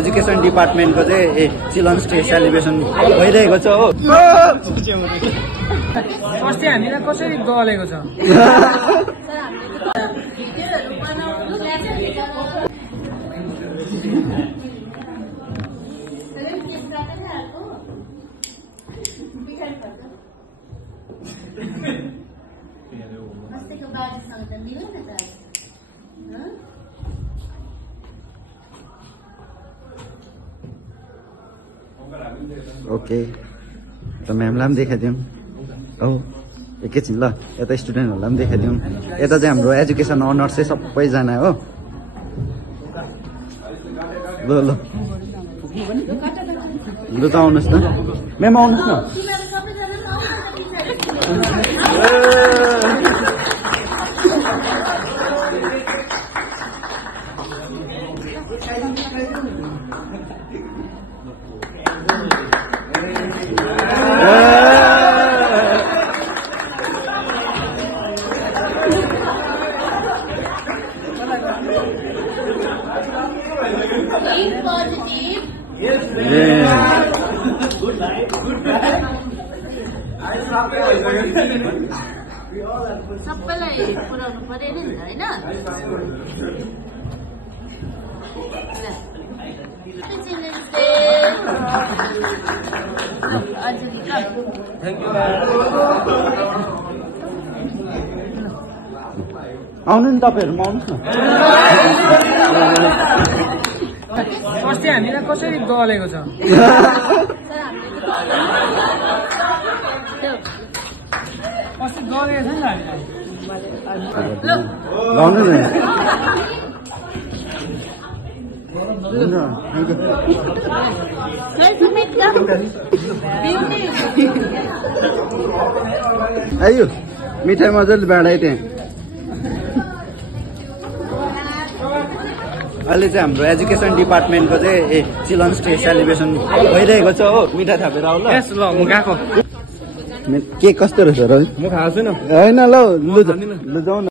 Education डिपार्टमेन्टको चाहिँ children's day celebration भइरहेको छ हो। अस्ति हामीलाई कसरी गलेको छ ओके त म्यामलाई पनि देखाइदिउँ हो एकैछिन ल यता स्टुडेन्टहरूलाई पनि देखाइदिउँ। यता चाहिँ हाम्रो एजुकेसन अनर्स चाहिँ सबैजना हो। ल ल ल त आउनुहोस् न म्याम आउनुहोस् न। सबैलाई पुऱ्याउनु पर्यो नि होइन। आउनु नि तपाईँहरू आउनुहोस् न। अस्ति हामीलाई कसरी गलेको छ अस्ति गलेको छ नि हामीलाई गाउनु न। आयो मिठाई मजाले बाँडाइ त्यहाँ। अहिले चाहिँ हाम्रो एजुकेसन डिपार्टमेन्टको चाहिँ चिल्ड्रन्स डे सेलिब्रेसन भइरहेको छ हो। मिठाई थापेर आऊ ल। ल म गएको के कस्तो रहेछ र? म खाएको छुइनँ। होइन ल लु जाउँ न।